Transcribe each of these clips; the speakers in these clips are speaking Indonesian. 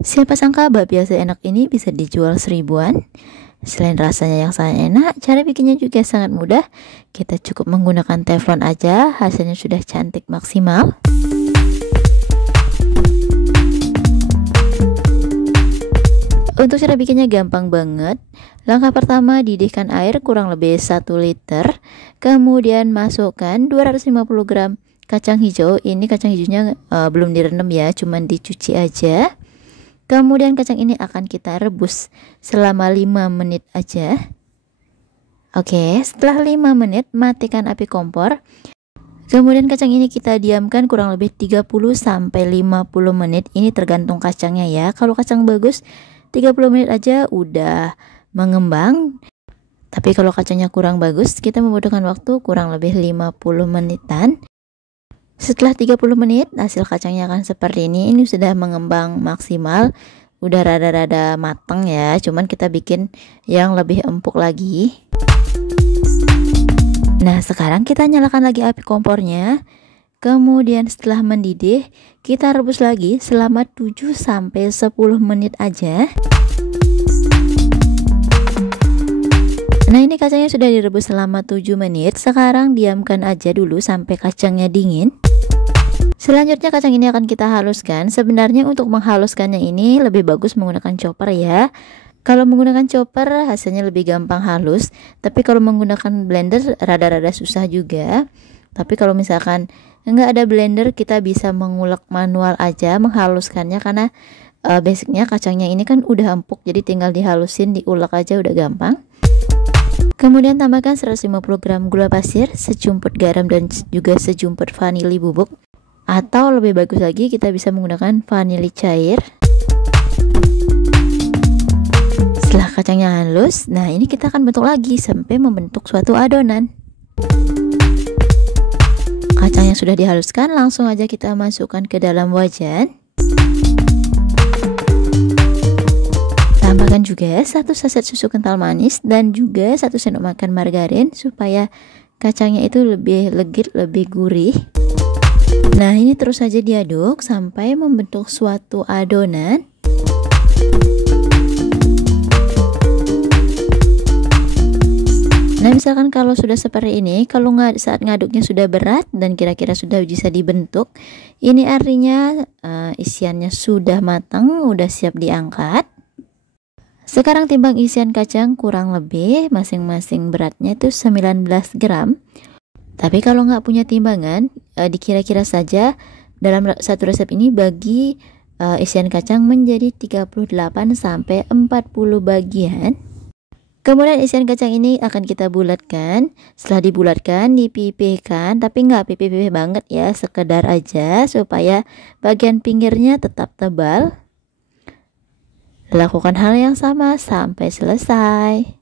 Siapa sangka bakpia seenak ini bisa dijual seribuan. Selain rasanya yang sangat enak, cara bikinnya juga sangat mudah. Kita cukup menggunakan teflon aja, hasilnya sudah cantik maksimal. Untuk cara bikinnya gampang banget. Langkah pertama, didihkan air kurang lebih 1 liter. Kemudian masukkan 250 gram kacang hijau. Ini kacang hijaunya belum direndam ya, cuman dicuci aja. Kemudian kacang ini akan kita rebus selama 5 menit aja. Oke, setelah 5 menit matikan api kompor. Kemudian kacang ini kita diamkan kurang lebih 30 sampai 50 menit. Ini tergantung kacangnya ya. Kalau kacang bagus 30 menit aja udah mengembang. Tapi kalau kacangnya kurang bagus, kita membutuhkan waktu kurang lebih 50 menitan. Setelah 30 menit, hasil kacangnya akan seperti ini. Ini sudah mengembang maksimal. Udah rada-rada matang ya. Cuman kita bikin yang lebih empuk lagi. Nah, sekarang kita nyalakan lagi api kompornya. Kemudian setelah mendidih, kita rebus lagi selama 7 sampai 10 menit aja. Nah, ini kacangnya sudah direbus selama 7 menit. Sekarang diamkan aja dulu sampai kacangnya dingin. Selanjutnya kacang ini akan kita haluskan. Sebenarnya untuk menghaluskannya ini lebih bagus menggunakan chopper ya. Kalau menggunakan chopper hasilnya lebih gampang halus. Tapi kalau menggunakan blender rada-rada susah juga. Tapi kalau misalkan nggak ada blender, kita bisa mengulek manual aja menghaluskannya. Karena basicnya kacangnya ini kan udah empuk, jadi tinggal dihalusin, diulek aja udah gampang. Kemudian tambahkan 150 gram gula pasir, sejumput garam dan juga sejumput vanili bubuk. Atau lebih bagus lagi kita bisa menggunakan vanili cair. Setelah kacangnya halus, nah ini kita akan bentuk lagi sampai membentuk suatu adonan. Kacang yang sudah dihaluskan langsung aja kita masukkan ke dalam wajan. Tambahkan juga 1 saset susu kental manis dan juga 1 sendok makan margarin supaya kacangnya itu lebih legit, lebih gurih. Nah, ini terus saja diaduk sampai membentuk suatu adonan. Nah, misalkan kalau sudah seperti ini, kalau saat ngaduknya sudah berat dan kira-kira sudah bisa dibentuk, ini artinya isiannya sudah matang, udah siap diangkat. Sekarang timbang isian kacang kurang lebih masing-masing beratnya itu 19 gram. Tapi kalau nggak punya timbangan, dikira-kira saja dalam satu resep ini bagi isian kacang menjadi 38 sampai 40 bagian. Kemudian isian kacang ini akan kita bulatkan. Setelah dibulatkan, dipipihkan, tapi nggak pipih-pipih banget ya, sekedar aja supaya bagian pinggirnya tetap tebal. Lakukan hal yang sama sampai selesai.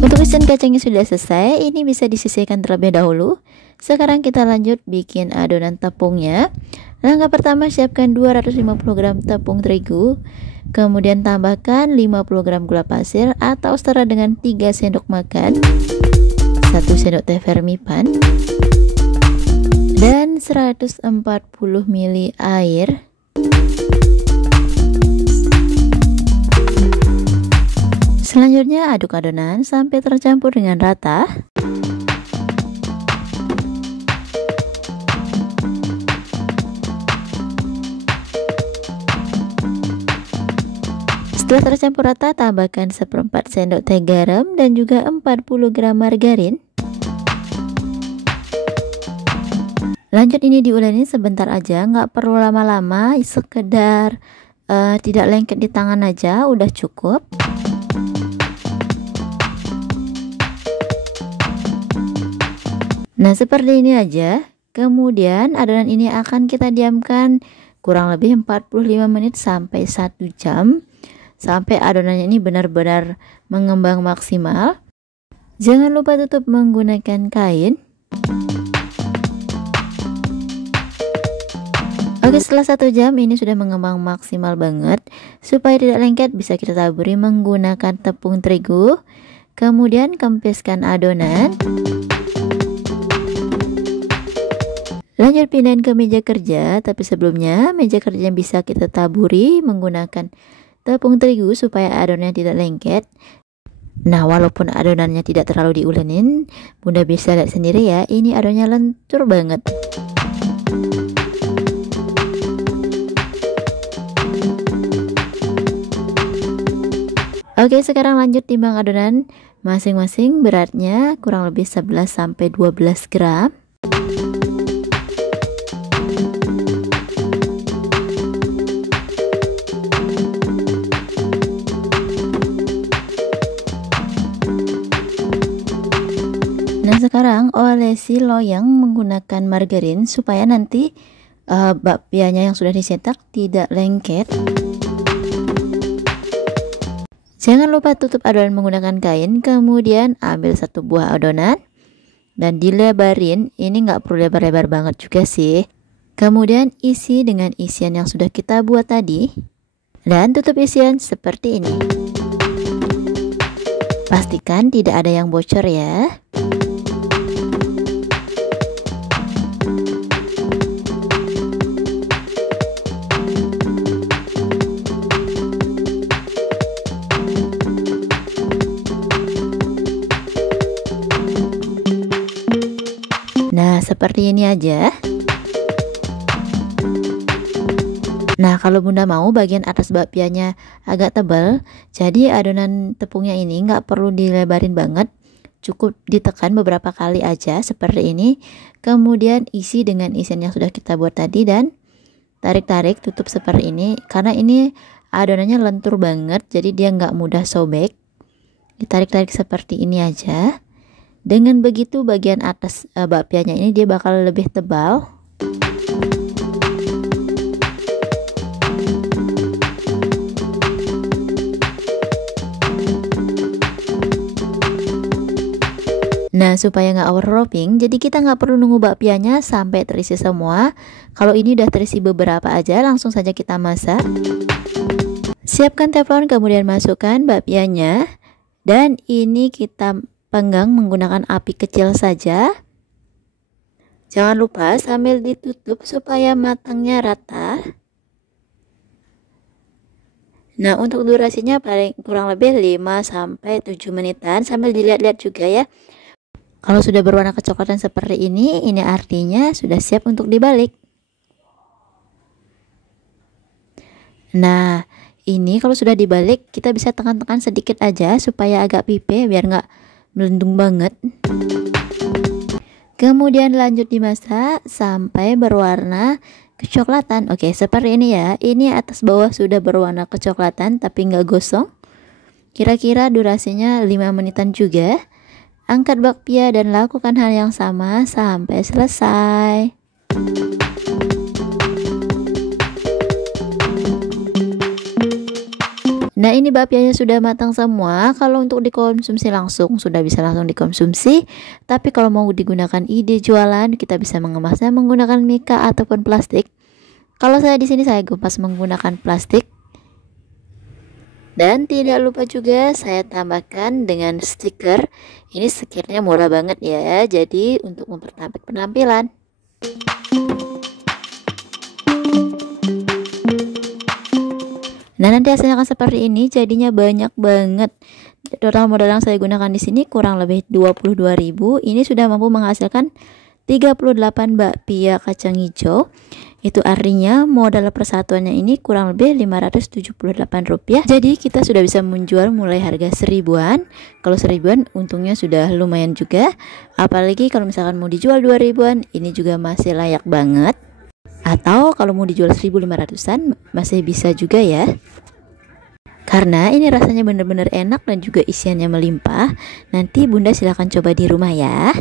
Untuk isian kacangnya sudah selesai, ini bisa disisihkan terlebih dahulu. Sekarang kita lanjut bikin adonan tepungnya. Langkah pertama, siapkan 250 gram tepung terigu. Kemudian tambahkan 50 gram gula pasir atau setara dengan 3 sendok makan, 1 sendok teh vermipan, dan 140 ml air. Selanjutnya aduk adonan sampai tercampur dengan rata. Setelah tercampur rata, tambahkan 1/4 sendok teh garam dan juga 40 gram margarin. Lanjut ini diuleni sebentar aja, nggak perlu lama-lama, sekedar tidak lengket di tangan aja udah cukup. Nah, seperti ini aja. Kemudian adonan ini akan kita diamkan kurang lebih 45 menit sampai 1 jam. Sampai adonannya ini benar-benar mengembang maksimal. Jangan lupa tutup menggunakan kain. Oke, setelah 1 jam ini sudah mengembang maksimal banget. Supaya tidak lengket bisa kita taburi menggunakan tepung terigu. Kemudian kempiskan adonan. Lanjut pindahin ke meja kerja, tapi sebelumnya meja kerja bisa kita taburi menggunakan tepung terigu supaya adonannya tidak lengket. Nah, walaupun adonannya tidak terlalu diulenin, Bunda bisa lihat sendiri ya, ini adonannya lentur banget. Oke, sekarang lanjut timbang adonan masing-masing, beratnya kurang lebih 11-12 gram. Nah, sekarang olesi loyang menggunakan margarin supaya nanti bakpianya yang sudah dicetak tidak lengket. Jangan lupa tutup adonan menggunakan kain, kemudian ambil satu buah adonan dan dilebarin. Ini nggak perlu lebar-lebar banget juga sih. Kemudian isi dengan isian yang sudah kita buat tadi dan tutup isian seperti ini. Pastikan tidak ada yang bocor ya. Nah, seperti ini aja. Nah, kalau Bunda mau bagian atas bakpianya agak tebal, jadi adonan tepungnya ini nggak perlu dilebarin banget, cukup ditekan beberapa kali aja seperti ini. Kemudian isi dengan isian yang sudah kita buat tadi dan tarik-tarik, tutup seperti ini. Karena ini adonannya lentur banget, jadi dia nggak mudah sobek. Ditarik-tarik seperti ini aja. Dengan begitu bagian atas bakpianya ini dia bakal lebih tebal. Nah, supaya nggak overlapping, jadi kita nggak perlu nunggu bakpianya sampai terisi semua. Kalau ini udah terisi beberapa aja, langsung saja kita masak. Siapkan teflon, kemudian masukkan bakpianya. Dan ini kita panggang menggunakan api kecil saja. Jangan lupa sambil ditutup supaya matangnya rata. Nah, untuk durasinya paling kurang lebih 5-7 menitan sambil dilihat-lihat juga ya. Kalau sudah berwarna kecoklatan seperti ini artinya sudah siap untuk dibalik. Nah, ini kalau sudah dibalik kita bisa tekan-tekan sedikit aja supaya agak pipih biar nggak melendung banget. Kemudian lanjut dimasak sampai berwarna kecoklatan. Oke, seperti ini ya. Ini atas bawah sudah berwarna kecoklatan tapi nggak gosong. Kira-kira durasinya 5 menitan juga. Angkat bakpia dan lakukan hal yang sama sampai selesai. Nah, ini bakpianya sudah matang semua. Kalau untuk dikonsumsi langsung sudah bisa langsung dikonsumsi. Tapi kalau mau digunakan ide jualan, kita bisa mengemasnya menggunakan mika ataupun plastik. Kalau saya di sini saya kupas menggunakan plastik. Dan tidak lupa juga saya tambahkan dengan stiker. Ini stikernya murah banget ya. Jadi untuk mempercantik penampilan. Nah, nanti hasilnya akan seperti ini, jadinya banyak banget. Total modal yang saya gunakan di sini kurang lebih 22.000. Ini sudah mampu menghasilkan 38 bakpia kacang hijau. Itu artinya modal persatuannya ini kurang lebih Rp578. Jadi kita sudah bisa menjual mulai harga 1000-an. Kalau 1000-an untungnya sudah lumayan juga. Apalagi kalau misalkan mau dijual 2000-an, ini juga masih layak banget. Atau kalau mau dijual 1500-an masih bisa juga ya. Karena ini rasanya benar-benar enak dan juga isiannya melimpah. Nanti Bunda silahkan coba di rumah ya.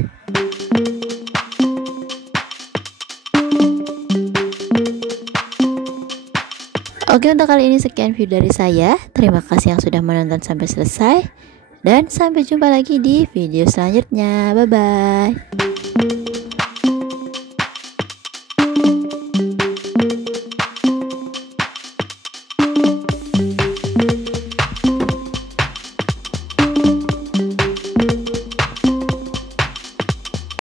Oke, untuk kali ini sekian video dari saya. Terima kasih yang sudah menonton sampai selesai. Dan sampai jumpa lagi di video selanjutnya. Bye-bye.